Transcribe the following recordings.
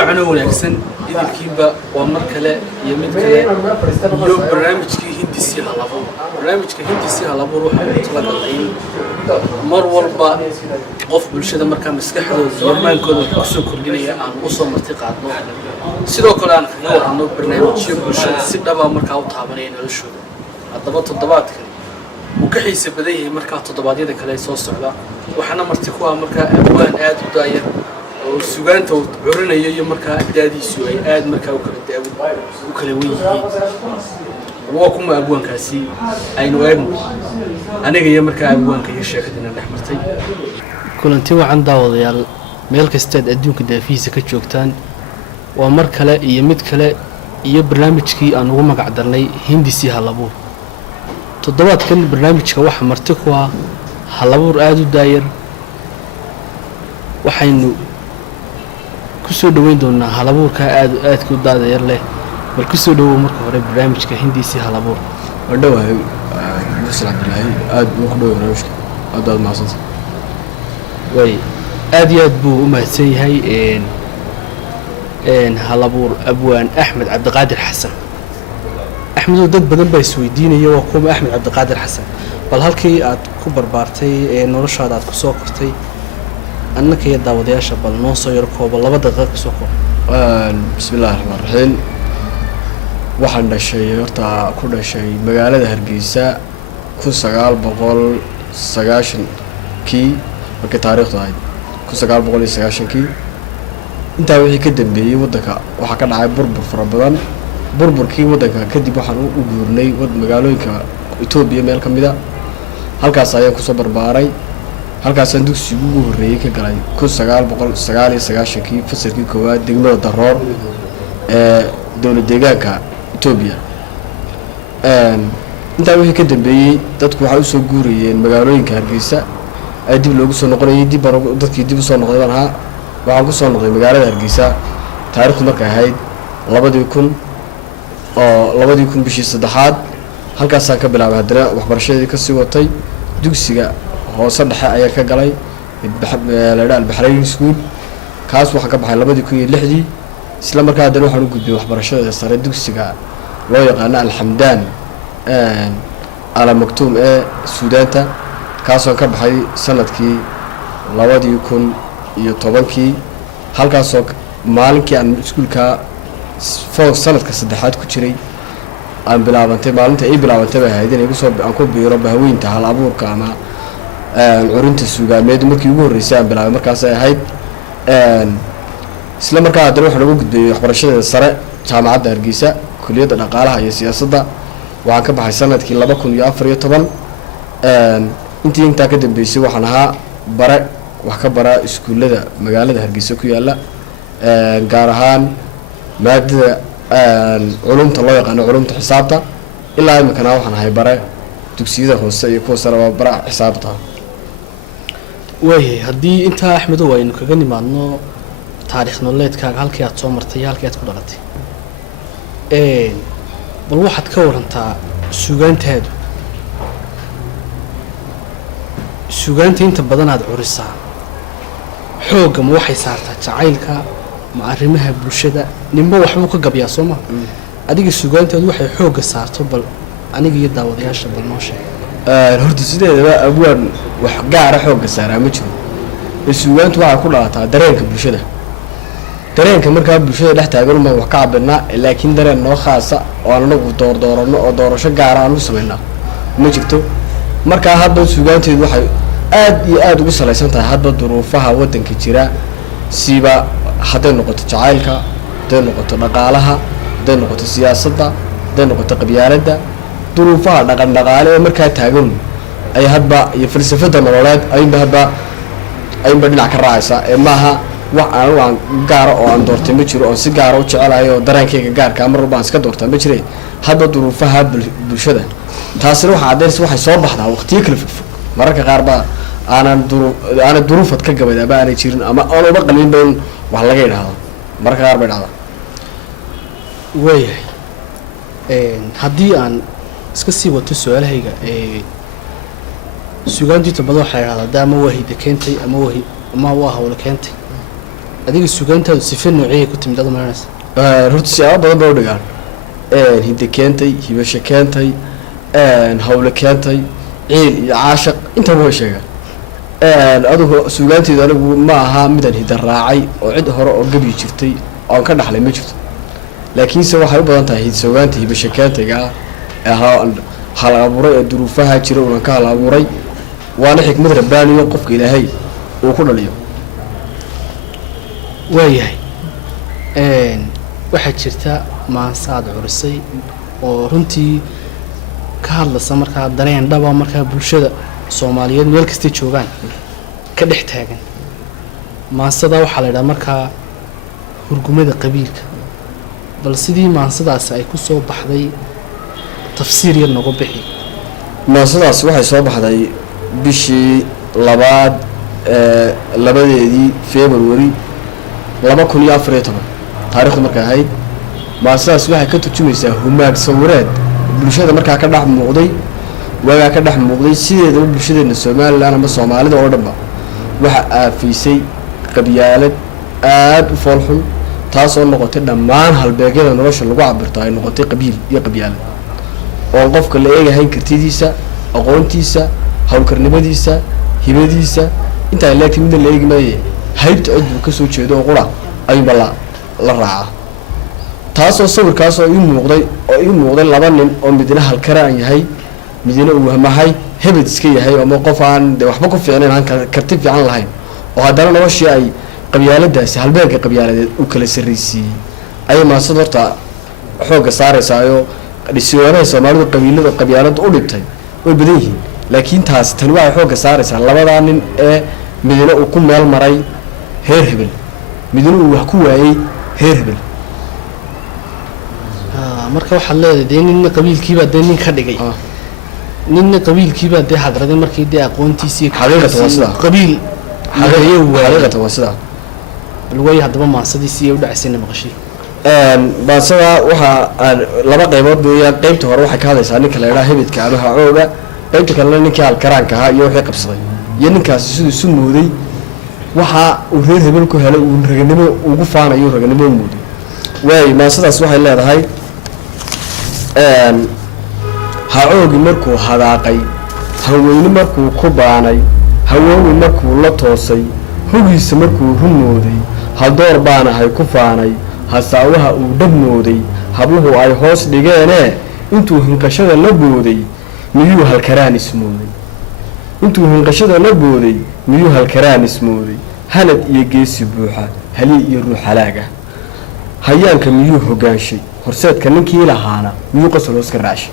وعنو ونكسن إذا كيبا ومركلة يمد كلا يوم برنامج كي هندي سيها لابور برنامج كي هندي سيها لابور روح مطلق العين مر والبا قف بالشدة مركا مسكحه يومان كله أسوق كلنا عن أصل مرتقى نوع سيدو كلا أنا خيار عنو برنامج يوم بالشدة سيدا ما مركا وطعمرين الشو الضباط كلا وكحي سبديه مركا تضباطي ذا كلا يصوص على وحنا مرتقوا مركا أبوان آد وداير وسجانته عرنا يجي مركا دادي سوي آد مركا وكلا داود وكلا ويجي وكم أبوان كاسي أي نوعهم أنا جاي مركا أبوان كي الشيخ دينا نحمرتي كلنتي وعن داوديال meel kasteed adduunka daafiisa ka joogtaan waa mar kale iyo mid kale iyo barnaamijkii aan ugu magac darnay hindisi halabuur toddobaadkan barnaamijka waxa marti ku ah halabuur aad u daayir waxaynu ku soo dhaweyn doonaa halabuurka aad ku daayir leh bal ku soo dhawow marka hore barnaamijka hindisi halabuur wadhawahay Muslim Abdullahi aad uu ku dhaw barnaamijka aad maasanta way aad iyo aad buu u mahadsan yahay halabuur abwaan Axmed Cabdiqaadir Xasan axmedu dad badan baa isweydiinaya waa kuma Axmed Cabdiqaadir Xasan bal halkii aad ku barbaartay noloshaada aad ku soo kortay annaka iyo daawadayaasha bal noo soo yar koob 2 daqiiqo soo koob bismillaahir rahmaanir rahiim waxaan dhashay horta ku dhashay magaalada Hargeysa 1990 kii markii taariikhdu ahayd 1990 inta wixii ka dambeeyay wadanka waxa ka dhacay burbur fara badan burburkii wadanka kadib waxaan u guurnay magaalooyinka Itoobiya meel kamida halkaas ayaan ku soo barbaaray halkaas aan dugsiga ugu horeeyay ka galay 1999 kii fasalkii koowaad degmada Daroor dawlad deegaanka Itoobiya inta wixii ka dambeeyay dadku waxa u soo guuriyeen magaalooyinka Hargeysa ay dib loogu soo noqonayay dadkii dib u soo noqdeen waxaan ku soo noqday magaalada Hargeysa taariikhdu markay ahayd 2000 bishii saddexaad halkaas aan ka bilaabay hadana waxbarashadii ka sii watay dugsiga hoose dhexe ayaan ka galay Al-Bahrain School kaas waxaan ka baxay 2006 isla markaa hadana waxaan u gudbay waxbarashada sare dugsiga loo yaqaan Al-Hamdan ala maktuum Suudaanta kaasoo ka baxay sanadkii 2010 halkaasoo maalinkii aan iskuulka sanadka saddexaad ku jiray aan bilaabantay maalinta ay bilaabantay bay ahayd inay aan ku biiro bahweynta hal abuurka ama curinta suugaameed markii ugu horeysay aan bilaabay markaas ay ahayd isla markaa hadana waxaan ugu gudbay waxbarashada sare jaamacadda Hargeysa kulliyadda dhaqaalaha iyo siyaasadda waxaan ka baxay sanadkii 2014 intii inta ka dambeysay waxaan ahaa bare wax ka bara iskuulada magaalada Hargeysa ku yaala gaar ahaan maadada culumta loo yaqaan culumta xisaabta ilaa imkana waxaan ahay bare dugsiyada hoose iyo kuwa sare waa bara xisaabta way hadii inta Axmedu waynu kaga nimaadno taariikh nololeedkaaga halkii aad soo martay halkii aad ku dhalatay bal waxaad ka warantaa suugaanta inta badan aad curisaa xooga ma waxay saartaa jacaylka ma arrimaha bulshada nimba waxba ka gabyaa Soomaa adiga suugaanteedu waxay xooga saarto bal aniga iyo daawadayaasha bal noo sheeg horta sideedaba abwaan wax gaar ah xooga saaraa ma jiro suugaantu waxa ku dhalataa dareenka bulshada dareenka markaa bulshada dhex taagan uma wax ka cabirnaa laakiin dareen noo khaasa oo aan nagu doorano oo doorasho gaar ah aan u sameynaa ma jirto markaa hadda suugaanteedu waxay aad ugu salaysan tahay hadba duruufaha wadanka jira siiba haday noqoto jacaylka haday noqoto dhaqaalaha haday noqoto siyaasadda haday noqoto qabyaaladda duruufaha dhaqan dhaqaale ee markaa taagan ay hadba iyo falsafada nololeed ayba dhinac ka raacaysa ee maaha wax aan gaar oo aan doortay ma jiro oo si gaar ah u jecelahay oo dareenkayga gaarka mar walba aan iska doortaa ma jiray hadba duruufaha bulshada taasina waxa cadeys waxay soo baxdaa waqtiyo kala fog mararka qaar ba aanan duruufad ka gabay ama aanay jirin ama aan uba qalin doon wax laga yiraahdo mararka qaar bay dhacdaa wayahay haddii aan iska sii wato su'aalahayga suugaantiisa badan waxay yiraahdaa ama waa hidda keentay ama waa hawlo keentay adiga sugaantaadu sife noociyay ku timid adoo maranaysa horta siyaabo badan bay u dhigaan hidde keentay hibasho keentay hawle keentay ciil iyo caashaq intaba way sheegaan adugu sugaanteedu anigu ma aha midaan hidda raacay oo cid hore oo gabi jirtay oon ka dhaxlay ma jirto laakiinse waxay u badan tahay sugaanta hibasho keentayga hal abuuray ee duruufaha jira unan ka hal abuuray waana xikmad rabbaaniyo qofka ilaahay uu ku dhaliyo waayahay waxaa jirta maansaad curisay oo runtii ka hadlaysa markaa dareen dhaba markaa bulshada soomaaliyeed meel kastay joogaan ka dhex taagan maansadaa waxaa la yidhaha markaa hurgumada qabiilka bal sidii maansadaasi ay ku soo baxday tafsiir yar nogu bixi maansadaas waxay soo baxday bishii labaad labadeedii February 2014 taariikhdu markay ahayd maansadaas waxay ka turjumaysaa humaag sawireed bulshada markaa ka dhex muuqday waagaa ka dhex muuqday sideedaba bulshadeena Soomaaliland ama Soomaalida oo dhanba waxa aafiisay qabyaalad aad u foolxun taasoo noqotay dhammaan halbeegyada nolosha lagu cabirto ay noqotay qabiil iyo qabyaalad oo qofka la eegahay kartidiisa aqoontiisa hawlkarnimadiisa hibadiisa inta leegtay mid la eegi maaye haybta cid uu ka soo jeedo oo qura ayba la raaca taasoo sawirkaas oo ii muuqday laba nin oo midna halkaraan yahay midna uu hamahay hebed iska yahay oo qof aan waxba ku fiicneen aan karti fiican lahayn oo haddana noloshii ay qabyaaladaasi halbeega qabyaaladeed u kala sarreysiyay ay maasad horta xooga saaraysayo dhisiyoonada Soomaalidu qabyaalada u dhigtay way badan yihiin laakiin taas tan waxay xooga saaraysaa labada nin ee midna uu ku meel maray heer hebel midna uu wax ku waayay heer hebel marka waxa leedahay nin qabiilkiiba nin ka dhigay nin qabiilkiiba hadraday markii aqoontiisii qabiil xaqiiqatan waa sida luway hadaba maasadiisii u dhacaysay maqashay baasada waxa laba qaybood weeyaan qaybta hore waxay ka hadlaysaa ninka la yiraahdo hebedka ama hacooga qaybta kalena ninka halkaraanka ahaa iyo wixii qabsaday iyo ninkaas sidoo isu mooday waxa uu reer hebel ku helay uu raganimo ugu faanayo raganimo mooday way maasadaas waxay leedahay hacoogi markuu hadaaqay haweyni markuu ku baanay hawoowi markuu la toosay hugiisa markuu rumooday hadoor baanahay ku faanay hasaawaha uu dhabmooday habluhu ay hoos dhigeene intuu hinqashada la booday miyuu halkaraan ismooday hanad iyo geesi buuxa halii iyo ruux halaaga hayaanka miyuu hogaanshay horseedka ninkii lahaana miyuu qosol hoos ka raashay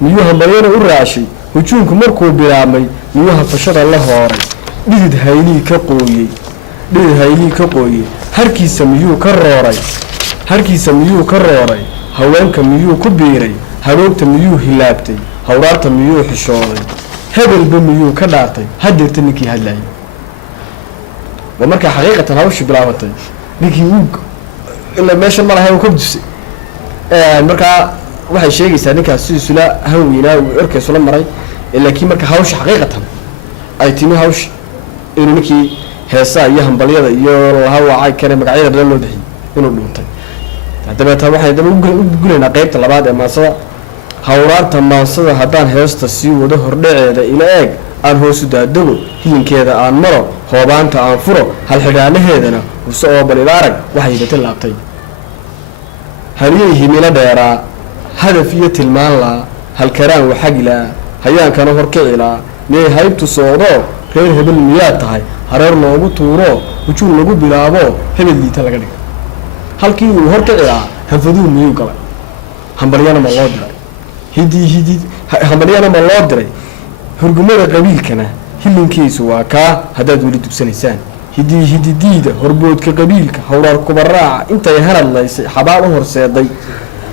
miyuu hambalyana u raashay hujuumku markuu bilaabmay miyuu hafashada la hooray dhidid haylii ka qooyey harkiisa miyuu ka rooray haweenka miyuu ku biiray haroogta miyuu hilaabtay hawraarta miyuu xishooday hebelba miyuu ka dhaartay hadeerta ninkii hadlayay waa markaa xaqiiqatan hawshii bilaabatay ninkii ilaa meesha ma lahayn uu ka dusay markaa waxay sheegaysaa ninkaas sidiisula hanweynaa uu erkaysula maray laakiin marka hawsha xaqiiqatan ay timi hawsha inuu ninkii heesaa iyo hambalyada iyo lahawaacay kane magacyada badan loo bixiyay inuu dhuuntay dabeetana waxay daba u gulaynaa qaybta labaad ee maansada hawraarta maansada haddaan heesta sii wado hordhaceeda ila eeg aan hoosu daadago hilinkeeda aan maro hoobaanta aan furo halxidhaanaheedana hubso oo bal ila arag waxay hibata laabtay haliyey himilo dheeraa hadaf iyo tilmaan laa halkaraan waxagilaa hayaankana horkicilaa miyay haybtu soocdoo reer hebel miyaad tahay hareer loogu tuuro hujuum lagu bilaabo hebel liita laga dhiga halkii uu horkicilaa hanfaduhu miyuu galay hambalyana ma loo diray hambalyana ma loo diray hurgumada qabiilkana hilinkiisu waa kaa haddaad weli dugsanaysaan hididiida horboodka qabiilka hawraar kubaraaca intay haradlaysay xabaal u horseeday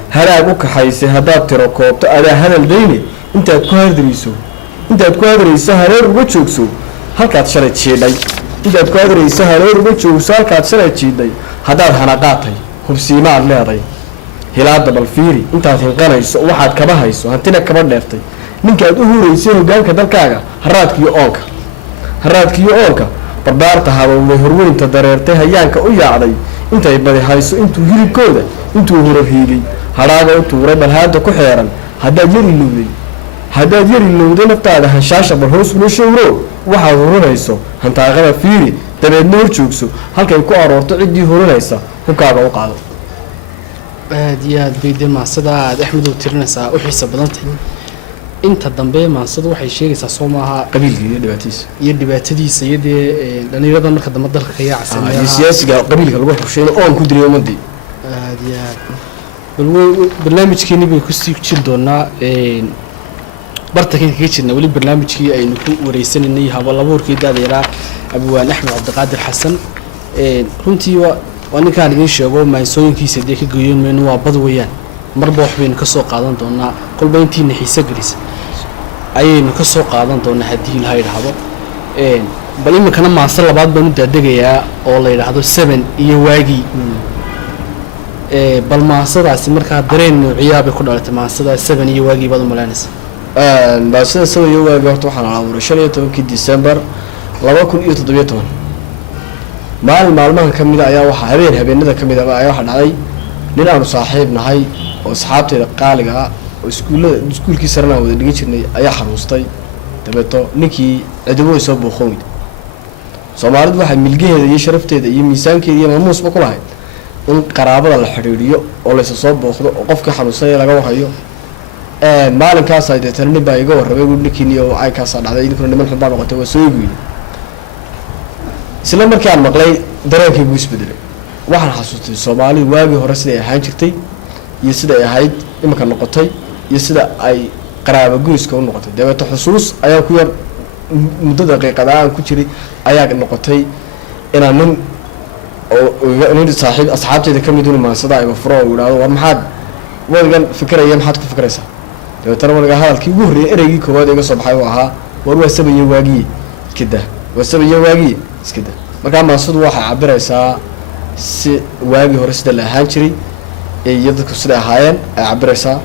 halaag u kaxaysay haddaad tiro koobto adaa hadal dayne intaad ku hadrayso hareer uga joogso halkaad shalay jiidhay haddaad hanaqaatay hubsiimaad leeday hilaada bal fiiri intaad hinqanayso waxaad kaba hayso hantina kaba dheeftay ninkaad u huraysay hogaanka dalkaaga haraadkiiyo oonka barbaarta habowday horweynta dareertay hayaanka u yaacday intay badi hayso intuu hilibkooda intuu horohiilay hadhaaga u tuuray bal haada ku xeeran haddaad yar ilowday naftaada hanshaasha bal hoos ula showro waxaad hurinayso hantaaqada fiiri dabeedna hor joogso halkay ku aroorto ciddii hurinaysa hubkaaga u qaado. aad iyo aad bay dee maansada aad axmed u tirinaysaa u xiisa badantay. inta dambe maansadu waxay sheegaysaa soo maaha qabiilka iyo dhibaatadiisa iyo dee dhalinyarada marka dambe dalka ka yaacsan iyo siyaasiga qabiilka lagu xushayno oon ku diray ummadii. aad iyo aad bal barnaamijkeeni bay kusii jiri doonaa bartankan kaga jirna weli barnaamijkii aynu ku wareysanaynay habalabuurkii daadeeraa abwaan axmed cabdiqaadir xasan. runtii waa ninkaan idiin sheego maansooyinkiisa dee ka goyon mayno waa bad weeyaan marba wax baynu ka soo qaadan doonaa kolba intiina xiise gelisa ayaynu ka soo qaadan doonaa haddii ilaha idhaahdo. bal iminkana maanse labaad baan u daadegayaa oo la yidhaahdo 7 iyo waagii. bal maansadaasi markaa dareen noociyaa bay ku dhalatay maansada 7 iyo waagii baad u malaynaysaa? baasida 7 iyo waagii horta waxaan abuuray 15 December 2017. maalmaha ka mid ah ayaa waxa habeenada ka mid ah ayaa waxa dhacday nin aanu saaxiib nahay oo asxaabteeda qaaliga ah oo iskuulkii sarana wada dhigi jirnay ayaa xanuustay. dabeeto ninkii cidibo soo booqoyd Soomaalidu waxay milgaheeda iyo sharafteeda iyo miisaankeeda iyo maamuusba ku lahayd in qaraabada la xiriiriyo oo la soo booqdo oo qofka xanuunsan laga wahayo. maalinkaas ay deetan baa iga warramay ninkii oo ay ka soo dhacday in niman xubaan noqotay waa soo yiri. isla markii aan maqlay dareenkaygu isbedelay. waxaan xasuustay Soomaalidu waagii hore sida ay ahaan jirtay iyo sida ay ahayd imika noqotay iyo sida ay qaraabo guriska u noqotay. dabeeto xusuus ayaa ku yar muddo daqiiqada aan ku jiray ayaa noqotay inaan nin saaxiib asxaabteeda ka mid ah maansada ay furo oo yiraahdo war maxaad wadagan fikraya maxaad ku fikraysaa? dabeetana wadaga hadalkii ugu horreeyay ereygii koowaad iga soo baxay oo ahaa war waa 7 iyo waagii kida waa 7 iyo waagii iskida. markaa maansadu waxay cabiraysaa si waagii hore sida la ahaan jiray iyo dadku sida ahaayeen ay cabiraysaa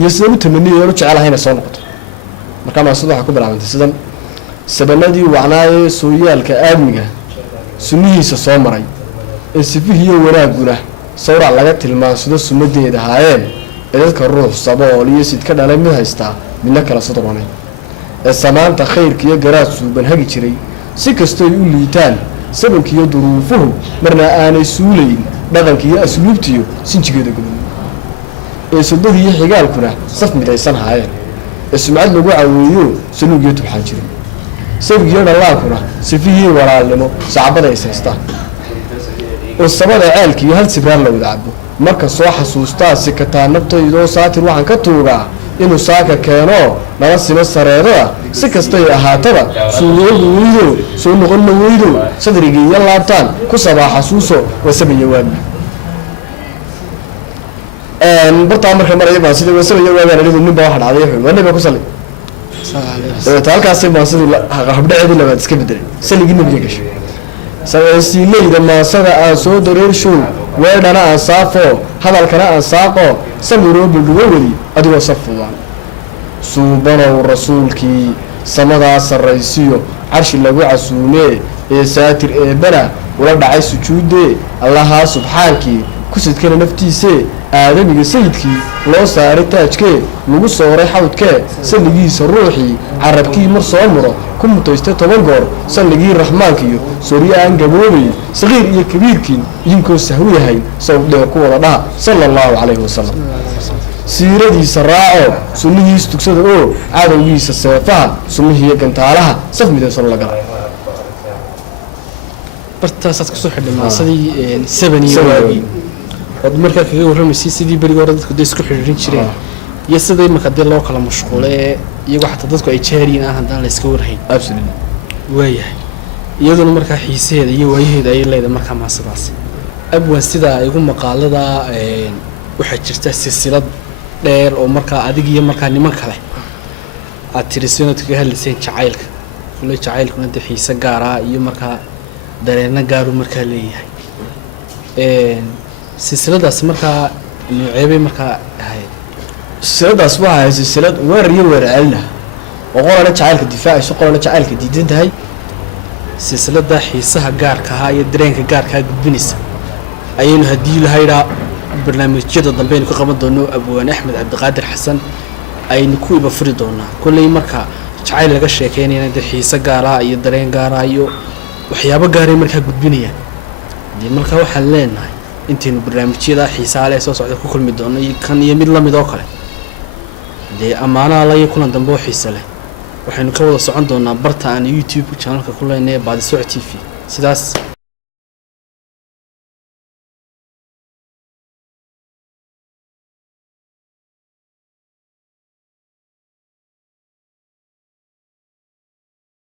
iyo sida u tamaniyo oo jecelahay inay soo noqoto. markaa maansadu waxay ku bilaabantay sidan: sabanadii wacnaaye sooyaalka aadmiga sunnihiisa soo maray ee sifihiyo wanaaguna sawrac laga tilmaansado sumadeeda ahaayeen ee dadka ruux sabool iyo sid ka dhalay mid haystaa midna kala sodronay ee samaanta khayrka iyo garaad suuban hagi jiray si kastoo ay u liitaan sabanka iyo duruufuhu marna aanay suulayn dhaqanka iyo asluubtiyo sinjigeeda gudub ee sododii iyo xigaalkuna saf midaysan haayeen ee sumcad lagu caweeyo saluug iyo tubxaan jiray sabigiyo dhallaankuna sifihii walaalnimo sacbada is haystaan oo sabada ceelka iyo hal sibraan la wada cabo. marka soo xasuustaa sikataa nabtaydoo saatir waxaan ka tuugaa inuu saaka keeno nala sima sareedada si kastay ahaataba suuroodu weydo soo noqonna weydo sadrigii iyo laabtaan ku sabaa xasuuso waa 7 iyo waagii. bartaa marka maraya baa sida 7 iyo waagii anigu nin baa wax dhacday waa nabiga ku salli halkaasay maansadu habdhaceedii labaad iska bedelay saligii nabiga gashay. sayasiileyda maansada aan soo dareershow weedhana aan saafo hadalkana aan saaqo samiroo bildhugo weli adigoo safudaan suubanow rasuulkii samadaa sarraysiyo carshi lagu casuumee ee saatir eebbana ula dhacay sujuuddee allahaa subxaankii ku sidkana naftiisee aadamiga sayidkii loo saaray taajkee lagu sooray xawdkee salligiisa ruuxii carabkii mar soo muro ku mutaystay 10 goor salligii raxmaankiyo sooriye aan gaboobay saqiir iyo kabiirkiin idinkoo sahwi yahay sabab dheer ku wada dhaha sallallahu calayhi wasallam. siiradiisa raaco sunnihiisa tugsada oo cadowgiisa seefaha sunnihiiyo gantaalaha saf midaysan la galay. bartaasaad kusoo xidhay maasadii 7 iyo waagii od markaa kaga warramaysay sidii berigi hore dadku isku xiriirin jireen iyo sida imika dee loo kala mashquulay iyagoo xataa dadku ay jaariin ah haddaan la iska warhayn. absolutely waayahay iyaduna markaa xiisaheeda iyo waayaheeda ay leedahay markaa maasadaasi. abwaan sidaa igu maqaalada waxaa jirta silsilad dheer oo markaa adig iyo markaa niman kale aad tiriseenad kaga hadlayseen jacaylka kulay jacaylkuna dee xiise gaara iyo markaa dareena gaaru markaa leeyahay. silsiladaas markaa nooceebay markaa ahayd? silsiladaas waxaa ahayd silsilad weerar iyo weerar celin ah oo qolana jacaylka difaacayso qolana jacaylka diidan tahay silsiladda xiisaha gaarka ahaa iyo dareenka gaarkaa gudbinaysa ayaynu haddii lahaydhaa barnaamijyada dambe aynu ka qaban doono abwaan axmed cabdiqaadir xasan aynu ku iba furi doonaa kolley marka jacayl laga sheekeynayna dee xiise gaara iyo dareen gaara iyo waxyaabo gaaray markaa gudbinayaan dee markaa waxaan leenahay intaynu barnaamijyada xiisaha leh soo socda ku kulmi doono iyo kan iyo mid lamid oo kale dee ammaanaha la iyo kulan dambe oo xiise leh waxaynu ka wada socon doonaa barta aan youtube channelka ku leenahay baadisoc t v sidaas